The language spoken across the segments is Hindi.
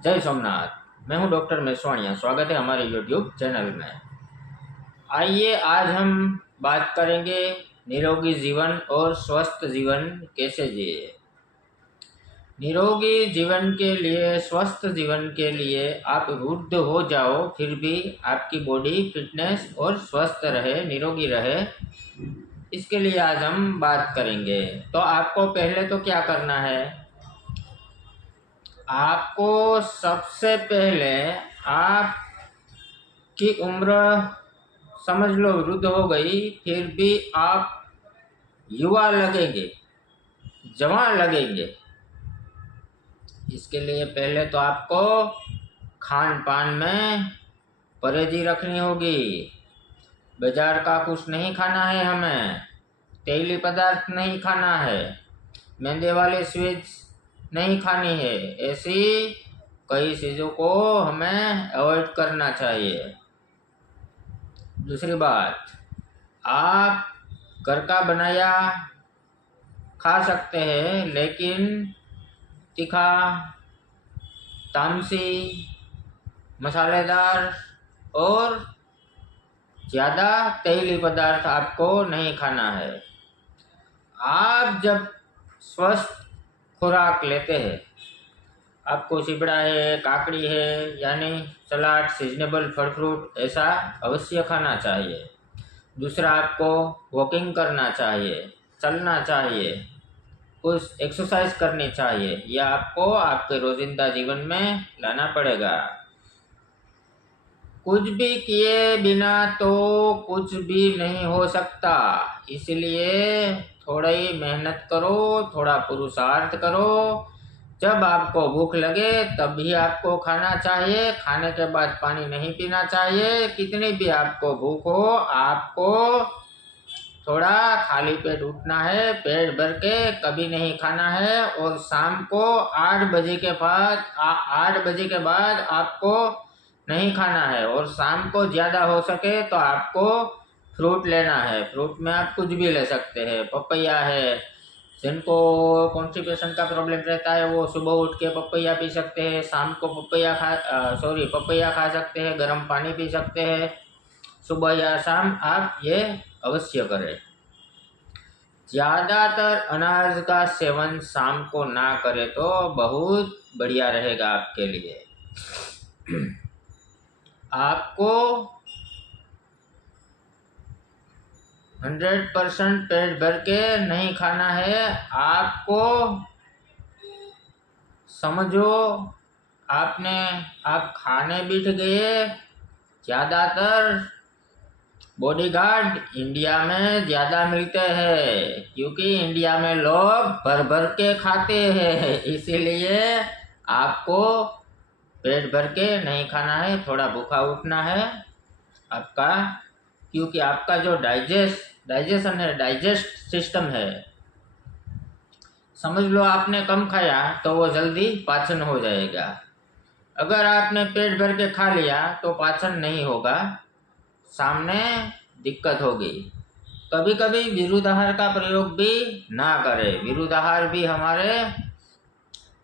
जय सोमनाथ। मैं हूं डॉक्टर मेसवाणिया। स्वागत है हमारे यूट्यूब चैनल में। आइए आज हम बात करेंगे निरोगी जीवन और स्वस्थ जीवन कैसे जिए। निरोगी जीवन के लिए, स्वस्थ जीवन के लिए आप वृद्ध हो जाओ फिर भी आपकी बॉडी फिटनेस और स्वस्थ रहे, निरोगी रहे, इसके लिए आज हम बात करेंगे। तो आपको पहले तो क्या करना है, आपको सबसे पहले आपकी उम्र समझ लो वृद्ध हो गई, फिर भी आप युवा लगेंगे, जवान लगेंगे। इसके लिए पहले तो आपको खान पान में परहेजी रखनी होगी। बाजार का कुछ नहीं खाना है, हमें तेली पदार्थ नहीं खाना है, मैदे वाले स्वीट्स नहीं खानी है। ऐसी कई चीज़ों को हमें अवॉइड करना चाहिए। दूसरी बात, आप घर का बनाया खा सकते हैं, लेकिन तीखा, तामसी, मसालेदार और ज़्यादा तेली पदार्थ आपको नहीं खाना है। आप जब स्वस्थ खुराक लेते हैं, आपको चिबड़ा है, काकड़ी है, यानी सलाद, सीजनेबल फल फ्रूट ऐसा अवश्य खाना चाहिए। दूसरा, आपको वॉकिंग करना चाहिए, चलना चाहिए, कुछ एक्सरसाइज करनी चाहिए। यह आपको आपके रोजिंदा जीवन में लाना पड़ेगा। कुछ भी किए बिना तो कुछ भी नहीं हो सकता, इसलिए थोड़ा ही मेहनत करो, थोड़ा पुरुषार्थ करो। जब आपको भूख लगे तभी आपको खाना चाहिए, खाने के बाद पानी नहीं पीना चाहिए। कितनी भी आपको भूख हो, आपको थोड़ा खाली पेट उठना है, पेट भर के कभी नहीं खाना है। और शाम को 8 बजे के बाद आपको नहीं खाना है। और शाम को ज़्यादा हो सके तो आपको फ्रूट लेना है। फ्रूट में आप कुछ भी ले सकते हैं, पपैया है, जिनको कॉन्स्टिपेशन का प्रॉब्लम रहता है वो सुबह उठ के पपैया पी सकते हैं, शाम को पपैया खा सकते हैं, गर्म पानी पी सकते हैं। सुबह या शाम आप ये अवश्य करें। ज़्यादातर अनाज का सेवन शाम को ना करें तो बहुत बढ़िया रहेगा आपके लिए। आपको 100% पेट भर के नहीं खाना है। आपको समझो आप खाने बैठ गए। ज़्यादातर बॉडीगार्ड इंडिया में ज़्यादा मिलते हैं, क्योंकि इंडिया में लोग भर भर के खाते हैं। इसीलिए आपको पेट भर के नहीं खाना है, थोड़ा भूखा उठना है आपका, क्योंकि आपका जो डाइजेस्ट सिस्टम है, समझ लो आपने कम खाया तो वो जल्दी पाचन हो जाएगा। अगर आपने पेट भर के खा लिया तो पाचन नहीं होगा, सामने दिक्कत होगी। कभी कभी विरुद्धाहार का प्रयोग भी ना करें। विरुद्धाहार भी हमारे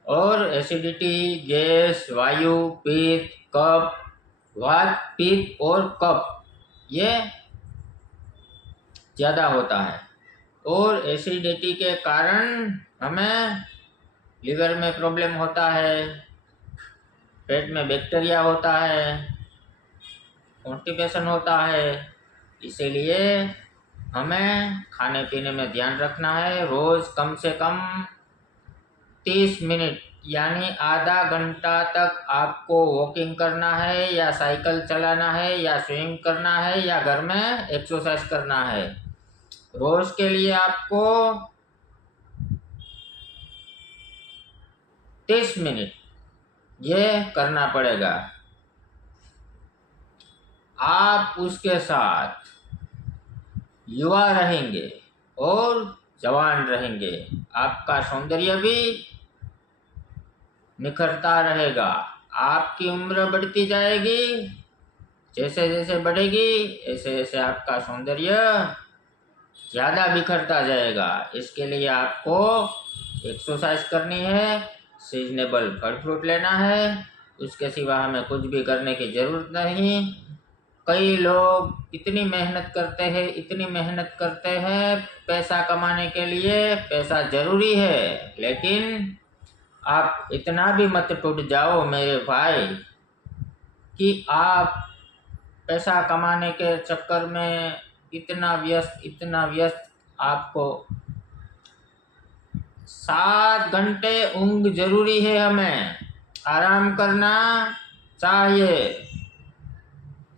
और एसिडिटी, गैस, वायु, पित्त, कफ, वात, पित्त और कफ ये ज़्यादा होता है। और एसिडिटी के कारण हमें लिवर में प्रॉब्लम होता है, पेट में बैक्टीरिया होता है, कॉन्स्टिपेशन होता है। इसीलिए हमें खाने पीने में ध्यान रखना है। रोज़ कम से कम 30 मिनट यानी आधा घंटा तक आपको वॉकिंग करना है, या साइकिल चलाना है, या स्विमिंग करना है, या घर में एक्सरसाइज करना है। रोज़ के लिए आपको 30 मिनट ये करना पड़ेगा। आप उसके साथ युवा रहेंगे और जवान रहेंगे। आपका सौंदर्य भी निखरता रहेगा। आपकी उम्र बढ़ती जाएगी, जैसे जैसे बढ़ेगी ऐसे ऐसे आपका सौंदर्य ज़्यादा बिखरता जाएगा। इसके लिए आपको एक्सरसाइज करनी है, सीजनेबल फल फ्रूट लेना है, उसके सिवा हमें कुछ भी करने की ज़रूरत नहीं। कई लोग इतनी मेहनत करते हैं, इतनी मेहनत करते हैं पैसा कमाने के लिए। पैसा ज़रूरी है, लेकिन आप इतना भी मत टूट जाओ मेरे भाई कि आप पैसा कमाने के चक्कर में इतना व्यस्त आपको 7 घंटे ऊँग जरूरी है, हमें आराम करना चाहिए।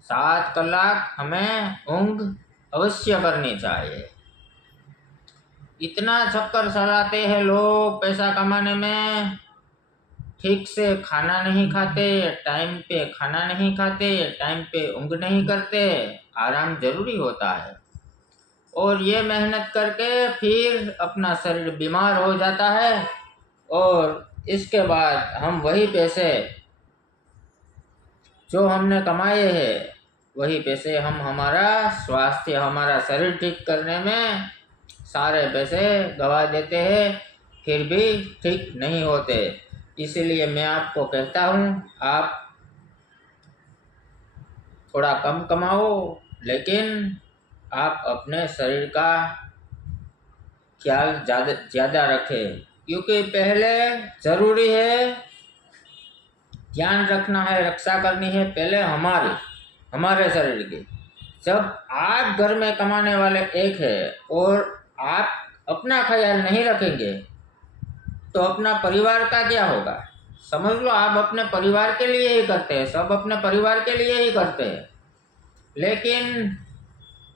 7 कलाक हमें ऊँग अवश्य करनी चाहिए। इतना चक्कर चलाते हैं लोग पैसा कमाने में, ठीक से खाना नहीं खाते, टाइम पे खाना नहीं खाते, टाइम पे ऊँग नहीं करते। आराम जरूरी होता है। और ये मेहनत करके फिर अपना शरीर बीमार हो जाता है और इसके बाद हम वही पैसे जो हमने कमाए हैं, वही पैसे हम हमारा स्वास्थ्य, हमारा शरीर ठीक करने में सारे पैसे गवा देते हैं, फिर भी ठीक नहीं होते। इसलिए मैं आपको कहता हूँ, आप थोड़ा कम कमाओ, लेकिन आप अपने शरीर का ख्याल ज़्यादा रखें, क्योंकि पहले ज़रूरी है, ध्यान रखना है, रक्षा करनी है पहले हमारे शरीर की। जब आप घर में कमाने वाले एक है और आप अपना ख्याल नहीं रखेंगे तो अपना परिवार का क्या होगा? समझ लो, आप अपने परिवार के लिए ही करते हैं, सब अपने परिवार के लिए ही करते हैं, लेकिन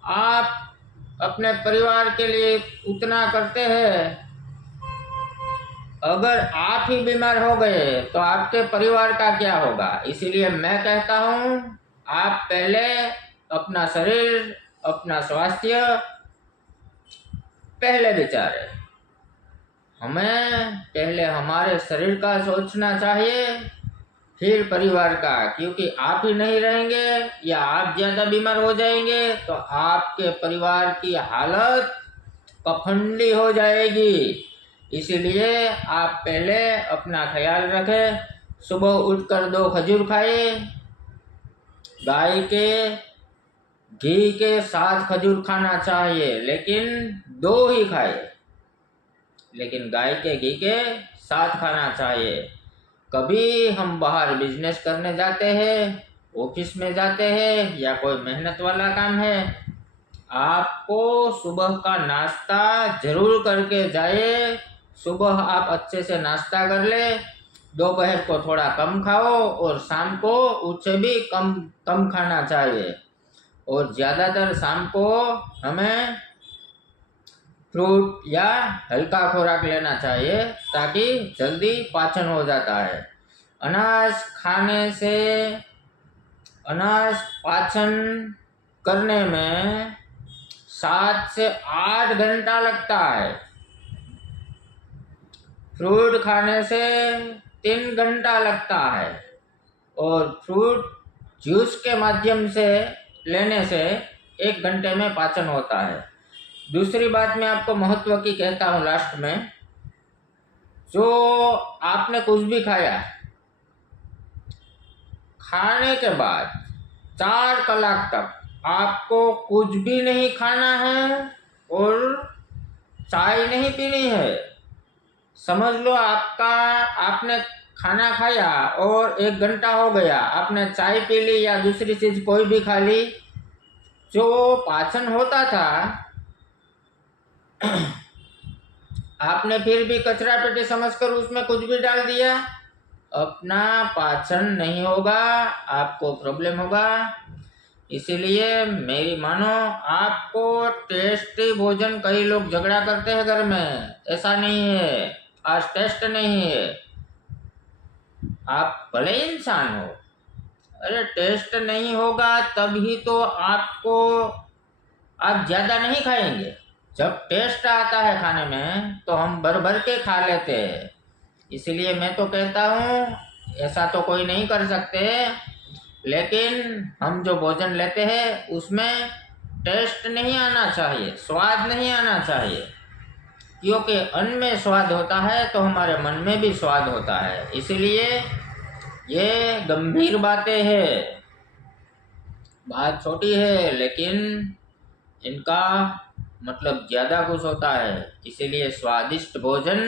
आप अपने परिवार के लिए उतना करते हैं, अगर आप ही बीमार हो गए तो आपके परिवार का क्या होगा? इसीलिए मैं कहता हूँ, आप पहले अपना शरीर, अपना स्वास्थ्य पहले विचारें। हमें पहले हमारे शरीर का सोचना चाहिए, फिर परिवार का, क्योंकि आप ही नहीं रहेंगे या आप ज़्यादा बीमार हो जाएंगे तो आपके परिवार की हालत पखंडी हो जाएगी। इसीलिए आप पहले अपना ख्याल रखें। सुबह उठकर 2 खजूर खाए, गाय के घी के साथ खजूर खाना चाहिए, लेकिन 2 ही खाए, लेकिन गाय के घी के साथ खाना चाहिए। कभी हम बाहर बिजनेस करने जाते हैं, ऑफिस में जाते हैं या कोई मेहनत वाला काम है, आपको सुबह का नाश्ता जरूर करके जाए। सुबह आप अच्छे से नाश्ता कर ले, दोपहर को थोड़ा कम खाओ और शाम को उससे भी कम खाना चाहिए। और ज़्यादातर शाम को हमें फ्रूट या हल्का खुराक लेना चाहिए ताकि जल्दी पाचन हो जाता है। अनाज खाने से अनाज पाचन करने में 7 से 8 घंटा लगता है। फ्रूट खाने से 3 घंटा लगता है और फ्रूट जूस के माध्यम से लेने से 1 घंटे में पाचन होता है। दूसरी बात मैं आपको महत्व की कहता हूँ लास्ट में, जो आपने कुछ भी खाया, खाने के बाद 4 कलाक तक आपको कुछ भी नहीं खाना है और चाय नहीं पीनी है। समझ लो, आपने खाना खाया और 1 घंटा हो गया, आपने चाय पी ली या दूसरी चीज़ कोई भी खा ली, जो पाचन होता था आपने फिर भी कचरा पेटी समझकर उसमें कुछ भी डाल दिया, अपना पाचन नहीं होगा, आपको प्रॉब्लम होगा। इसीलिए मेरी मानो, आपको टेस्टी भोजन, कई लोग झगड़ा करते हैं घर में, ऐसा नहीं है, आज टेस्ट नहीं है। आप भले इंसान हो, अरे टेस्ट नहीं होगा तभी तो आप ज़्यादा नहीं खाएंगे। जब टेस्ट आता है खाने में तो हम भर भर के खा लेते हैं। इसलिए मैं तो कहता हूँ, ऐसा तो कोई नहीं कर सकते, लेकिन हम जो भोजन लेते हैं उसमें टेस्ट नहीं आना चाहिए, स्वाद नहीं आना चाहिए, क्योंकि अन्न में स्वाद होता है तो हमारे मन में भी स्वाद होता है। इसलिए ये गंभीर बातें हैं, बात छोटी है लेकिन इनका मतलब ज़्यादा कुछ होता है। इसीलिए स्वादिष्ट भोजन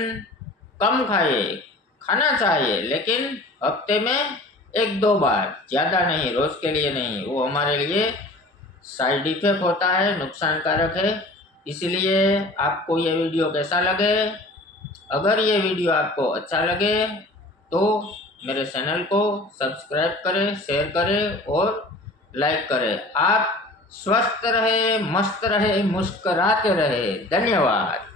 कम खाइए, खाना चाहिए लेकिन हफ्ते में 1-2 बार, ज़्यादा नहीं, रोज़ के लिए नहीं। वो हमारे लिए साइड इफेक्ट होता है, नुकसानकारक है। इसलिए आपको ये वीडियो कैसा लगे, अगर ये वीडियो आपको अच्छा लगे तो मेरे चैनल को सब्सक्राइब करें, शेयर करें और लाइक करें। आप स्वस्थ रहे, मस्त रहे, मुस्कुराते रहे। धन्यवाद।